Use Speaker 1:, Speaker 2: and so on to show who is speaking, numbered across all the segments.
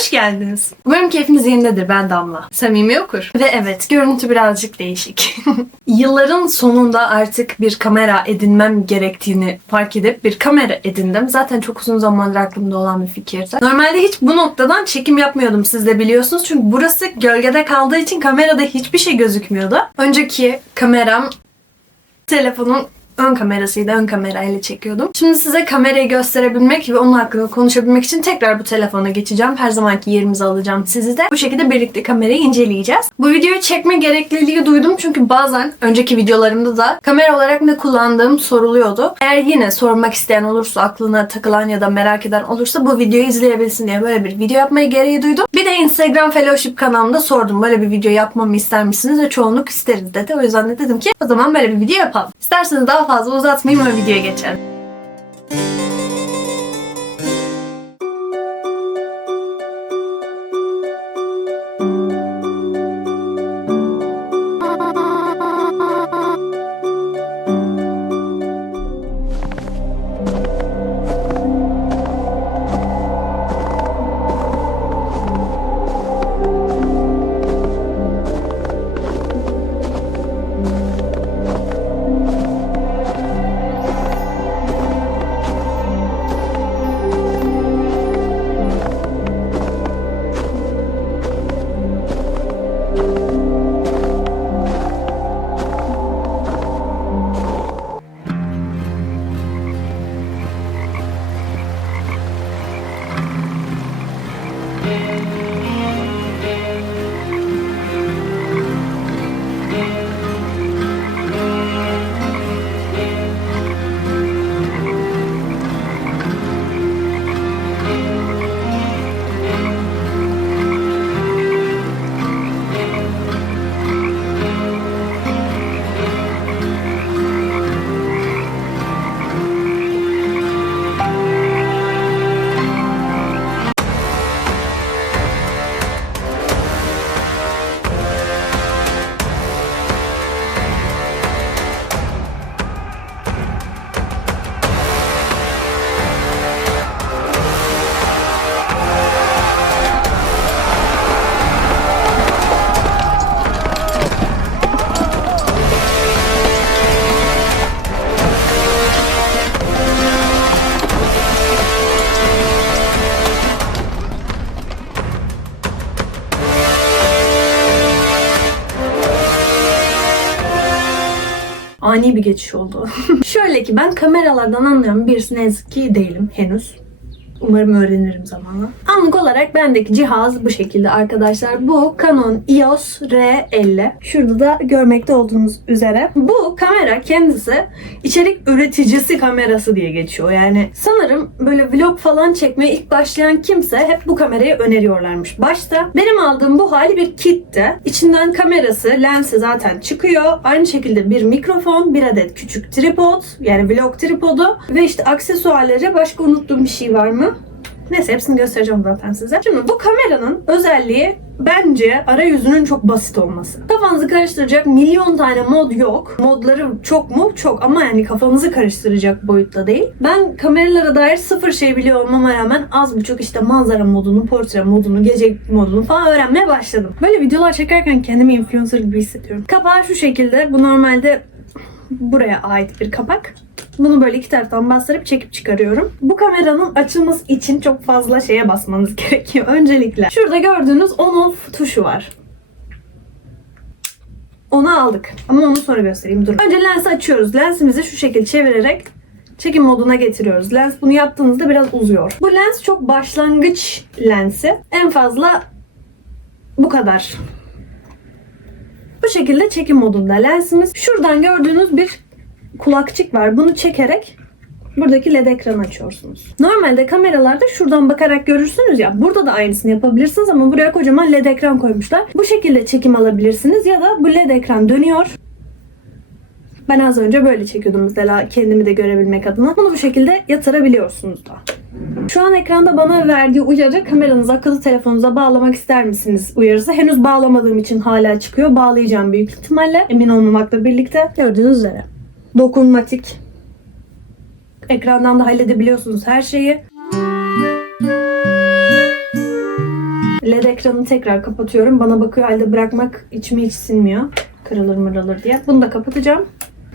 Speaker 1: Hoş geldiniz. Umarım keyfiniz yerindedir. Ben Damla. Samimi okur. Ve evet, görüntü birazcık değişik. Yılların sonunda artık bir kamera edinmem gerektiğini fark edip bir kamera edindim. Zaten çok uzun zamandır aklımda olan bir fikirdi. Normalde hiç bu noktadan çekim yapmıyordum siz de biliyorsunuz. Çünkü burası gölgede kaldığı için kamerada hiçbir şey gözükmüyordu. Önceki kameram telefonun ön kamerasıydı. Ön kamerayla çekiyordum. Şimdi size kamerayı gösterebilmek ve onun hakkında konuşabilmek için tekrar bu telefona geçeceğim. Her zamanki yerimizi alacağım sizi de. Bu şekilde birlikte kamerayı inceleyeceğiz. Bu videoyu çekme gerekliliği duydum çünkü bazen önceki videolarımda da kamera olarak ne kullandığım soruluyordu. Eğer yine sormak isteyen olursa, aklına takılan ya da merak eden olursa bu videoyu izleyebilsin diye böyle bir video yapmayı gereği duydum. Bir de Instagram Fellowship kanalımda sordum böyle bir video yapmamı ister misiniz ve çoğunluk isteriz dedi. O yüzden de dedim ki o zaman böyle bir video yapalım. İsterseniz daha fazla uzatmayayım ve videoya geçelim. Ani bir geçiş oldu. Şöyle ki ben kameralardan anlayan birisi ne yazık ki değilim henüz. Umarım öğrenirim zamanla. Anlık olarak bendeki cihaz bu şekilde arkadaşlar. Bu Canon EOS R50. Şurada da görmekte olduğunuz üzere. Bu kamera kendisi içerik üreticisi kamerası diye geçiyor. Yani sanırım böyle vlog falan çekmeye ilk başlayan kimse hep bu kamerayı öneriyorlarmış. Başta benim aldığım bu hali bir kitti. İçinden kamerası, lensi zaten çıkıyor. Aynı şekilde bir mikrofon, bir adet küçük tripod yani vlog tripodu ve işte aksesuarları başka unuttuğum bir şey var mı? Neyse hepsini göstereceğim zaten size. Şimdi bu kameranın özelliği bence arayüzünün çok basit olması. Kafanızı karıştıracak milyon tane mod yok. Modları çok mu? Çok ama yani kafanızı karıştıracak boyutta değil. Ben kameralara dair sıfır şey biliyor olmama rağmen az buçuk işte manzara modunu, portre modunu, gece modunu falan öğrenmeye başladım. Böyle videolar çekerken kendimi influencer gibi hissediyorum. Kapağı şu şekilde. Bu normalde buraya ait bir kapak. Bunu böyle iki taraftan bastırıp çekip çıkarıyorum. Bu kameranın açılması için çok fazla şeye basmanız gerekiyor. Öncelikle şurada gördüğünüz on off tuşu var. Onu aldık. Ama onu sonra göstereyim. Durun. Önce lensi açıyoruz. Lensimizi şu şekilde çevirerek çekim moduna getiriyoruz. Lens bunu yaptığınızda biraz uzuyor. Bu lens çok başlangıç lensi. En fazla bu kadar. Bu şekilde çekim modunda lensimiz. Şuradan gördüğünüz bir kulakçık var. Bunu çekerek buradaki led ekranı açıyorsunuz. Normalde kameralarda şuradan bakarak görürsünüz ya. Burada da aynısını yapabilirsiniz ama buraya kocaman led ekran koymuşlar. Bu şekilde çekim alabilirsiniz ya da bu led ekran dönüyor. Ben az önce böyle çekiyordum mesela kendimi de görebilmek adına. Bunu bu şekilde yatırabiliyorsunuz da. Şu an ekranda bana verdiği uyarı kameranızı akıllı telefonunuza bağlamak ister misiniz uyarısı. Henüz bağlamadığım için hala çıkıyor. Bağlayacağım büyük ihtimalle. Emin olmamakla birlikte. Gördüğünüz üzere. Dokunmatik. Ekrandan da halledebiliyorsunuz her şeyi. LED ekranını tekrar kapatıyorum. Bana bakıyor halde bırakmak içime hiç sinmiyor. Kırılır mırılır diye. Bunu da kapatacağım.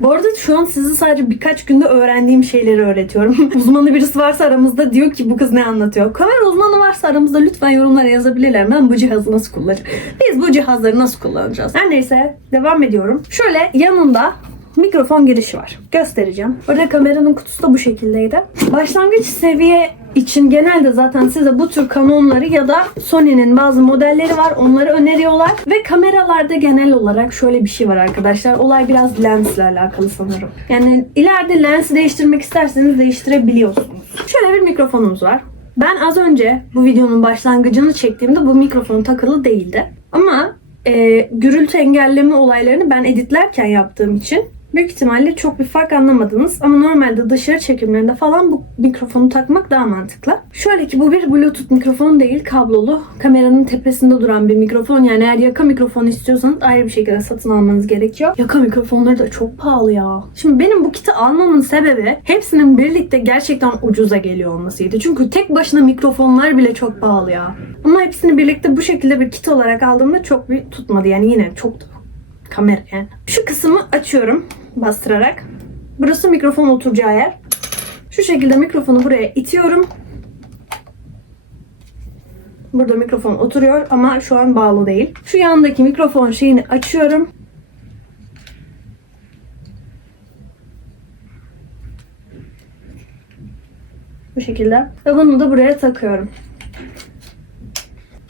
Speaker 1: Bu arada şu an sizi sadece birkaç günde öğrendiğim şeyleri öğretiyorum. Uzmanı birisi varsa aramızda diyor ki bu kız ne anlatıyor. Kamera uzmanı varsa aramızda lütfen yorumlara yazabilirler. Ben bu cihazı nasıl kullanacağım? Biz bu cihazları nasıl kullanacağız? Her neyse devam ediyorum. Şöyle yanında mikrofon girişi var. Göstereceğim. Orada kameranın kutusu da bu şekildeydi. Başlangıç seviye için genelde zaten size bu tür Canon'ları ya da Sony'nin bazı modelleri var. Onları öneriyorlar. Ve kameralarda genel olarak şöyle bir şey var arkadaşlar. Olay biraz lensle alakalı sanırım. Yani ileride lensi değiştirmek isterseniz değiştirebiliyorsunuz. Şöyle bir mikrofonumuz var. Ben az önce bu videonun başlangıcını çektiğimde bu mikrofon takılı değildi. Ama e, gürültü engelleme olaylarını ben editlerken yaptığım için büyük ihtimalle çok bir fark anlamadınız. Ama normalde dışarı çekimlerinde falan bu mikrofonu takmak daha mantıklı. Şöyle ki bu bir bluetooth mikrofon değil kablolu. Kameranın tepesinde duran bir mikrofon. Yani eğer yaka mikrofonu istiyorsanız ayrı bir şekilde satın almanız gerekiyor. Yaka mikrofonları da çok pahalı ya. Şimdi benim bu kiti almamın sebebi hepsinin birlikte gerçekten ucuza geliyor olmasıydı. Çünkü tek başına mikrofonlar bile çok pahalı ya. Ama hepsini birlikte bu şekilde bir kit olarak aldığımda çok bir tutmadı. Yani yine çok da kamera yani. Şu kısmı açıyorum bastırarak. Burası mikrofon oturacağı yer. Şu şekilde mikrofonu buraya itiyorum. Burada mikrofon oturuyor ama şu an bağlı değil. Şu yandaki mikrofon şeyini açıyorum. Bu şekilde. Ve bunu da buraya takıyorum.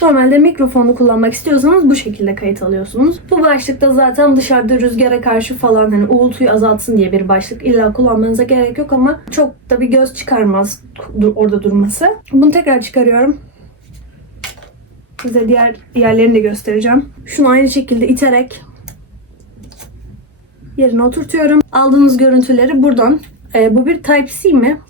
Speaker 1: Normalde mikrofonu kullanmak istiyorsanız bu şekilde kayıt alıyorsunuz. Bu başlıkta zaten dışarıda rüzgara karşı falan hani uğultuyu azaltsın diye bir başlık. İlla kullanmanıza gerek yok ama çok da bir göz çıkarmaz orada durması. Bunu tekrar çıkarıyorum. Size diğer yerlerini de göstereceğim. Şunu aynı şekilde iterek yerine oturtuyorum. Aldığınız görüntüleri buradan. Ee, bu bir Type-C mi?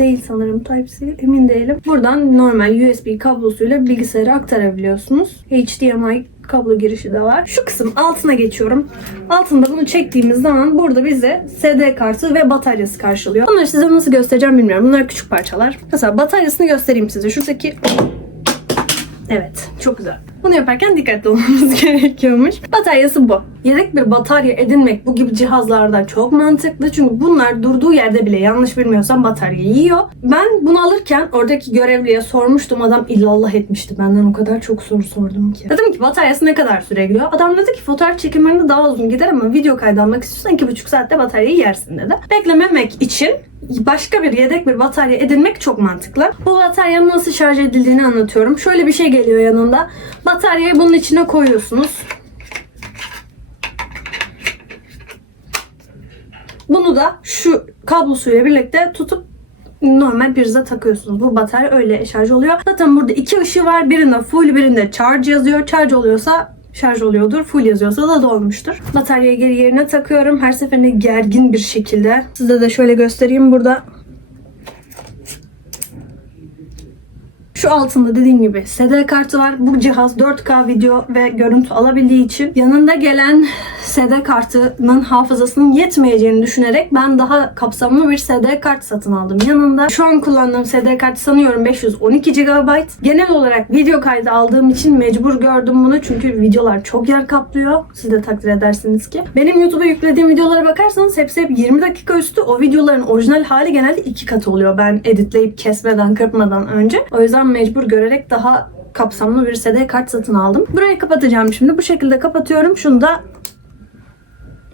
Speaker 1: Değil sanırım Type-C. Emin değilim. Buradan normal USB kablosuyla bilgisayara aktarabiliyorsunuz. HDMI kablo girişi de var. Şu kısım altına geçiyorum. Altında bunu çektiğimiz zaman burada bize SD kartı ve bataryası karşılıyor. Bunları size nasıl göstereceğim bilmiyorum. Bunlar küçük parçalar. Mesela bataryasını göstereyim size. Şuradaki Evet, çok güzel. Bunu yaparken dikkatli olmamız gerekiyormuş. Bataryası bu. Yedek bir batarya edinmek bu gibi cihazlarda çok mantıklı. Çünkü bunlar durduğu yerde bile yanlış bilmiyorsam batarya yiyor. Ben bunu alırken oradaki görevliye sormuştum. Adam illallah etmişti. Benden o kadar çok soru sordum ki. Dedim ki bataryası ne kadar süre gidiyor? Adam dedi ki fotoğraf çekimlerinde daha uzun gider ama video kaydı almak istiyorsan 2,5 saatte bataryayı yersin dedi. Beklememek için başka bir yedek bir batarya edinmek çok mantıklı. Bu bataryanın nasıl şarj edildiğini anlatıyorum. Şöyle bir şey geliyor yanında. Bataryayı bunun içine koyuyorsunuz. Bunu da şu kablosuyla birlikte tutup normal prize takıyorsunuz. Bu batarya öyle şarj oluyor. Zaten burada iki ışığı var. Birinde full birinde charge yazıyor. Charge oluyorsa şarj oluyordur. Full yazıyorsa da dolmuştur. Bataryayı geri yerine takıyorum. Her seferinde gergin bir şekilde. Size de şöyle göstereyim burada. Şu altında dediğim gibi SD kartı var. Bu cihaz 4K video ve görüntü alabildiği için yanında gelen SD kartının hafızasının yetmeyeceğini düşünerek ben daha kapsamlı bir SD kart satın aldım yanında. Şu an kullandığım SD kart sanıyorum 512 GB. Genel olarak video kaydı aldığım için mecbur gördüm bunu çünkü videolar çok yer kaplıyor. Siz de takdir edersiniz ki. Benim YouTube'a yüklediğim videolara bakarsanız hepsi hep 20 dakika üstü. O videoların orijinal hali genelde iki katı oluyor ben editleyip kesmeden kırpmadan önce. O yüzden mecbur görerek daha kapsamlı bir SD kart satın aldım. Burayı kapatacağım şimdi. Bu şekilde kapatıyorum. Şunu da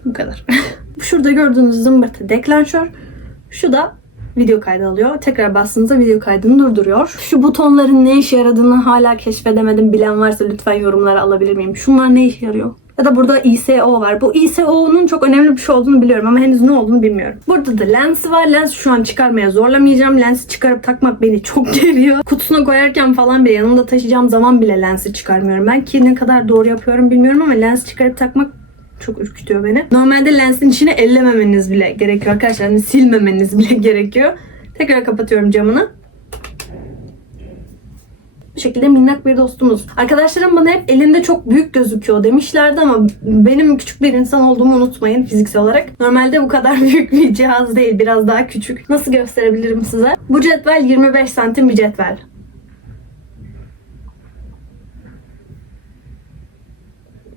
Speaker 1: bu kadar. Şurada gördüğünüz zımbırtı deklanşör. Şu da video kaydı alıyor. Tekrar bastığınızda video kaydını durduruyor. Şu butonların ne işe yaradığını hala keşfedemedim. Bilen varsa lütfen yorumlara alabilir miyim? Şunlar ne işe yarıyor? Ya da burada ISO var. Bu ISO'nun çok önemli bir şey olduğunu biliyorum ama henüz ne olduğunu bilmiyorum. Burada da lens var. Lens şu an çıkarmaya zorlamayacağım. Lensi çıkarıp takmak beni çok geriyor. Kutusuna koyarken falan bile yanımda taşıyacağım zaman bile lensi çıkarmıyorum. Ben ki ne kadar doğru yapıyorum bilmiyorum ama lens çıkarıp takmak çok ürkütüyor beni. Normalde lensin içine ellememeniz bile gerekiyor arkadaşlar. Yani silmemeniz bile gerekiyor. Tekrar kapatıyorum camını. Bu şekilde minnak bir dostumuz. Arkadaşlarım bana hep elinde çok büyük gözüküyor demişlerdi ama benim küçük bir insan olduğumu unutmayın fiziksel olarak. Normalde bu kadar büyük bir cihaz değil. Biraz daha küçük. Nasıl gösterebilirim size? Bu cetvel 25 santim bir cetvel.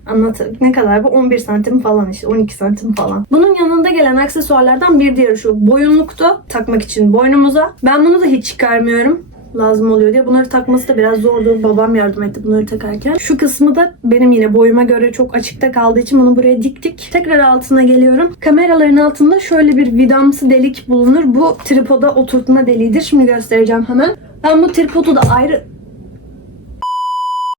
Speaker 1: Anlatır. Ne kadar bu? 11 santim falan işte. 12 santim falan. Bunun yanında gelen aksesuarlardan bir diğeri şu. Boyunluktu. Takmak için boynumuza. Ben bunu da hiç çıkarmıyorum lazım oluyor diye. Bunları takması da biraz zordu. Babam yardım etti bunları takarken. Şu kısmı da benim yine boyuma göre çok açıkta kaldığı için bunu buraya diktik. Tekrar altına geliyorum. Kameraların altında şöyle bir vidamsı delik bulunur. Bu tripoda oturtma deliğidir. Şimdi göstereceğim hemen. Ben bu tripodu da ayrı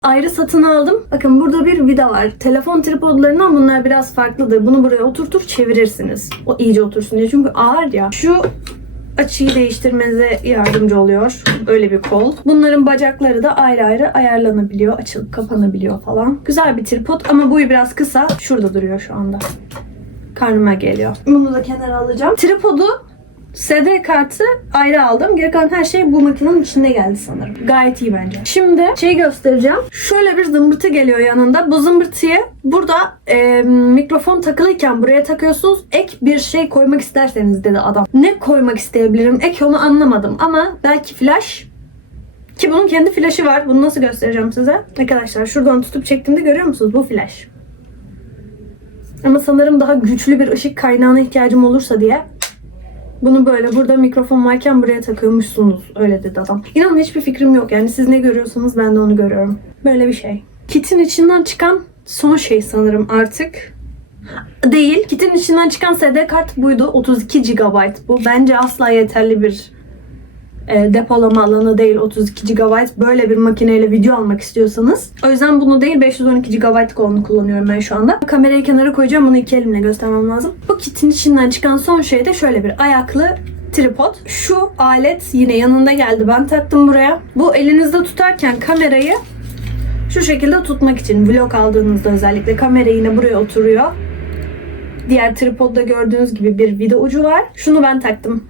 Speaker 1: ayrı satın aldım. Bakın burada bir vida var. Telefon tripodlarından bunlar biraz farklıdır. Bunu buraya oturtur çevirirsiniz. O iyice otursun diye. Çünkü ağır ya. Şu açıyı değiştirmenize yardımcı oluyor. Böyle bir kol. Bunların bacakları da ayrı ayrı ayarlanabiliyor. Açılıp kapanabiliyor falan. Güzel bir tripod ama boyu biraz kısa. Şurada duruyor şu anda. Karnıma geliyor. Bunu da kenara alacağım. Tripodu SD kartı ayrı aldım. Geri kalan her şey bu makinenin içinde geldi sanırım. Gayet iyi bence. Şimdi şey göstereceğim. Şöyle bir zımbırtı geliyor yanında. Bu zımbırtıyı burada e, mikrofon takılıyken buraya takıyorsunuz. Ek bir şey koymak isterseniz dedi adam. Ne koymak isteyebilirim? Ek onu anlamadım ama belki flash ki bunun kendi flaşı var. Bunu nasıl göstereceğim size? Arkadaşlar şuradan tutup çektiğimde görüyor musunuz? Bu flash. Ama sanırım daha güçlü bir ışık kaynağına ihtiyacım olursa diye bunu böyle burada mikrofon varken buraya takıyormuşsunuz. Öyle dedi adam. İnanın hiçbir fikrim yok. Yani siz ne görüyorsanız ben de onu görüyorum. Böyle bir şey. Kit'in içinden çıkan son şey sanırım artık. Değil. Kit'in içinden çıkan SD kart buydu. 32 GB bu. Bence asla yeterli bir e, depolama alanı değil 32 GB. Böyle bir makineyle video almak istiyorsanız. O yüzden bunu değil 512 GB'lık olanı kullanıyorum ben şu anda. Kamerayı kenara koyacağım. Bunu iki elimle göstermem lazım. Bu kitin içinden çıkan son şey de şöyle bir ayaklı tripod. Şu alet yine yanında geldi. Ben taktım buraya. Bu elinizde tutarken kamerayı şu şekilde tutmak için vlog aldığınızda özellikle kamera yine buraya oturuyor. Diğer tripodda gördüğünüz gibi bir vida ucu var. Şunu ben taktım.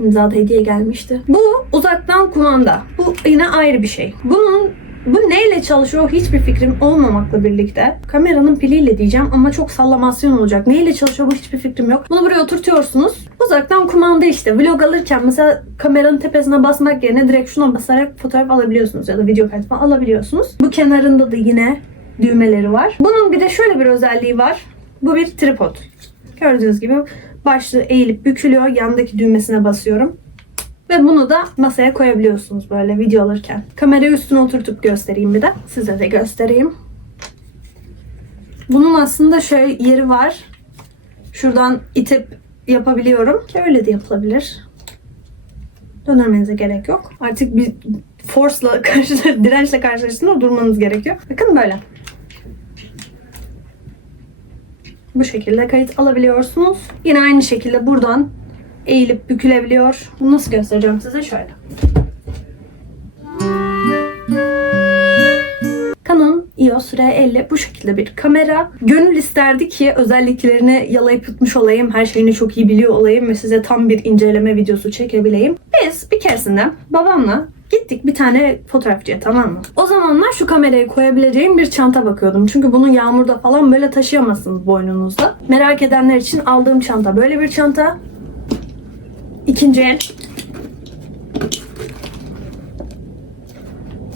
Speaker 1: İmzada hediye gelmişti. Bu uzaktan kumanda. Bu yine ayrı bir şey. Bunun bu neyle çalışıyor hiçbir fikrim olmamakla birlikte. Kameranın piliyle diyeceğim ama çok sallamasyon olacak. Neyle çalışıyor bu hiçbir fikrim yok. Bunu buraya oturtuyorsunuz. Uzaktan kumanda işte. Vlog alırken mesela kameranın tepesine basmak yerine direkt şuna basarak fotoğraf alabiliyorsunuz ya da video kaydı alabiliyorsunuz. Bu kenarında da yine düğmeleri var. Bunun bir de şöyle bir özelliği var. Bu bir tripod. Gördüğünüz gibi başlığı eğilip bükülüyor. Yandaki düğmesine basıyorum. Ve bunu da masaya koyabiliyorsunuz böyle video alırken. Kamerayı üstüne oturtup göstereyim bir de. Size de göstereyim. Bunun aslında şöyle yeri var. Şuradan itip yapabiliyorum. Öyle de yapılabilir. Dönermenize gerek yok. Artık bir force'la karşı, dirençle karşılaştığında durmanız gerekiyor. Bakın böyle. Bu şekilde kayıt alabiliyorsunuz. Yine aynı şekilde buradan eğilip bükülebiliyor. Bunu nasıl göstereceğim size? Şöyle. Canon EOS R50 bu şekilde bir kamera. Gönül isterdi ki özelliklerini yalayıp yutmuş olayım, her şeyini çok iyi biliyor olayım ve size tam bir inceleme videosu çekebileyim. Biz bir keresinde babamla Gittik bir tane fotoğrafçıya tamam mı? O zamanlar şu kamerayı koyabileceğim bir çanta bakıyordum. Çünkü bunu yağmurda falan böyle taşıyamazsınız boynunuzda. Merak edenler için aldığım çanta böyle bir çanta. İkinci el.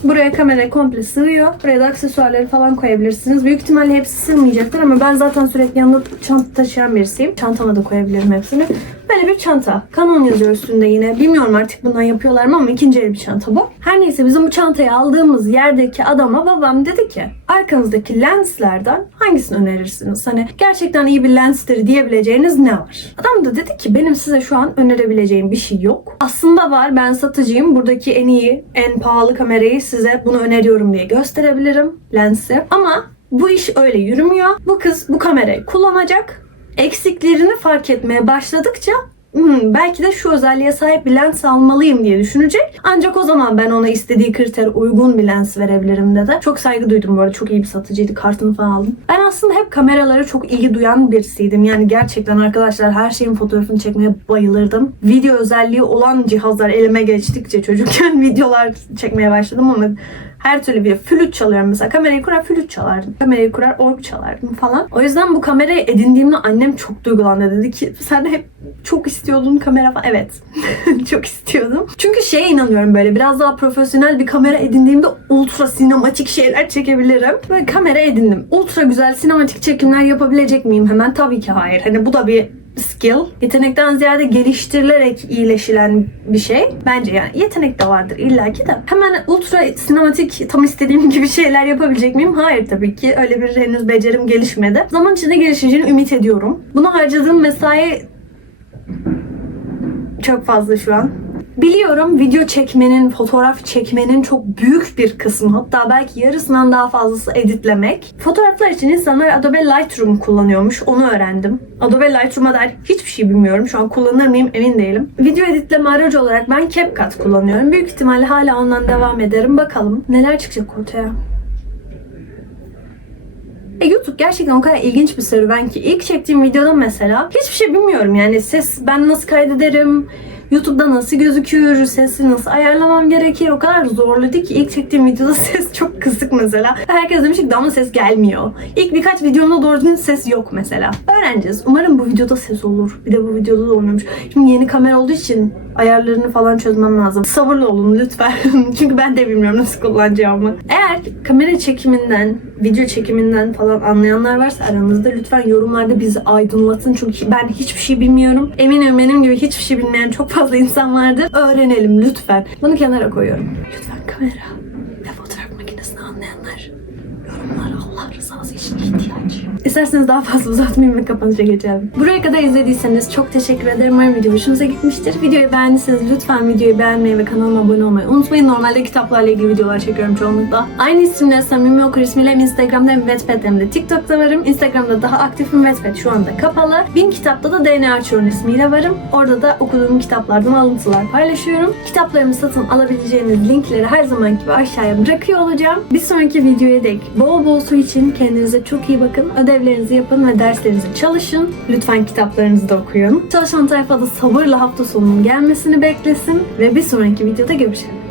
Speaker 1: Buraya kamera komple sığıyor. Buraya da aksesuarları falan koyabilirsiniz. Büyük ihtimalle hepsi sığmayacaktır ama ben zaten sürekli yanımda çanta taşıyan birisiyim. Çantama da koyabilirim hepsini. Böyle bir çanta. Canon yazıyor üstünde yine. Bilmiyorum artık bundan yapıyorlar mı ama ikinci el bir çanta bu. Her neyse bizim bu çantayı aldığımız yerdeki adama babam dedi ki arkanızdaki lenslerden hangisini önerirsiniz? Hani gerçekten iyi bir lenstir diyebileceğiniz ne var? Adam da dedi ki benim size şu an önerebileceğim bir şey yok. Aslında var ben satıcıyım. Buradaki en iyi, en pahalı kamerayı size bunu öneriyorum diye gösterebilirim lensi. Ama bu iş öyle yürümüyor. Bu kız bu kamerayı kullanacak eksiklerini fark etmeye başladıkça "Hmm, belki de şu özelliğe sahip bir lens almalıyım diye düşünecek. Ancak o zaman ben ona istediği kriter uygun bir lens verebilirim dedi. Çok saygı duydum bu arada. Çok iyi bir satıcıydı. Kartını falan aldım. Ben aslında hep kameralara çok ilgi duyan birisiydim. Yani gerçekten arkadaşlar her şeyin fotoğrafını çekmeye bayılırdım. Video özelliği olan cihazlar elime geçtikçe çocukken videolar çekmeye başladım ama Her türlü bir flüt çalıyorum mesela. Kamerayı kurar flüt çalardım. Kamerayı kurar org çalardım falan. O yüzden bu kamerayı edindiğimde annem çok duygulandı. Dedi ki sen hep çok istiyordun kamera falan. Evet. çok istiyordum. Çünkü şeye inanıyorum böyle biraz daha profesyonel bir kamera edindiğimde ultra sinematik şeyler çekebilirim. Ve kamera edindim. Ultra güzel sinematik çekimler yapabilecek miyim hemen? Tabii ki hayır. Hani bu da bir skill. Yetenekten ziyade geliştirilerek iyileşilen bir şey. Bence yani yetenek de vardır illaki de. Hemen ultra sinematik tam istediğim gibi şeyler yapabilecek miyim? Hayır tabii ki. Öyle bir henüz becerim gelişmedi. Zaman içinde gelişeceğini ümit ediyorum. Buna harcadığım mesai çok fazla şu an. Biliyorum video çekmenin, fotoğraf çekmenin çok büyük bir kısmı hatta belki yarısından daha fazlası editlemek. Fotoğraflar için insanlar Adobe Lightroom kullanıyormuş. Onu öğrendim. Adobe Lightroom'a dair hiçbir şey bilmiyorum. Şu an kullanır mıyım emin değilim. Video editleme aracı olarak ben CapCut kullanıyorum. Büyük ihtimalle hala ondan devam ederim. Bakalım neler çıkacak ortaya. E, YouTube gerçekten o kadar ilginç bir serüven ki ilk çektiğim videoda mesela hiçbir şey bilmiyorum yani ses ben nasıl kaydederim YouTube'da nasıl gözüküyor, sesi nasıl ayarlamam gerekir o kadar zorladı ki ilk çektiğim videoda ses çok kısık mesela. Herkes demiş ki damla ses gelmiyor. İlk birkaç videomda doğru düzgün ses yok mesela. Öğreneceğiz. Umarım bu videoda ses olur. Bir de bu videoda da olmuyormuş. Şimdi yeni kamera olduğu için ayarlarını falan çözmem lazım. Sabırlı olun lütfen. Çünkü ben de bilmiyorum nasıl kullanacağımı. Eğer kamera çekiminden, video çekiminden falan anlayanlar varsa aranızda lütfen yorumlarda bizi aydınlatın. Çünkü ben hiçbir şey bilmiyorum. Eminim benim gibi hiçbir şey bilmeyen çok fazla insan vardır. Öğrenelim lütfen. Bunu kenara koyuyorum. Lütfen kamera ve fotoğraf makinesini anlayanlar yorumlara Allah rızası için ihtiyaç. İsterseniz daha fazla uzatmayayım ve kapanışa geçelim. Buraya kadar izlediyseniz çok teşekkür ederim. Umarım video hoşunuza gitmiştir. Videoyu beğendiyseniz lütfen videoyu beğenmeyi ve kanalıma abone olmayı unutmayın. Normalde kitaplarla ilgili videolar çekiyorum çoğunlukla. Aynı isimle Samimi Okur ismiyle Instagram'da hem de TikTok'ta varım. Instagram'da daha aktifim. Wattpad şu anda kapalı. Bin kitapta da DNA Açıyorum ismiyle varım. Orada da okuduğum kitaplardan alıntılar paylaşıyorum. Kitaplarımı satın alabileceğiniz linkleri her zaman gibi aşağıya bırakıyor olacağım. Bir sonraki videoya dek bol bol su için kendinize çok iyi bakın. Ödevlerinizi yapın ve derslerinizi çalışın. Lütfen kitaplarınızı da okuyun. Çalışan tayfa da sabırla hafta sonunun gelmesini beklesin ve bir sonraki videoda görüşelim.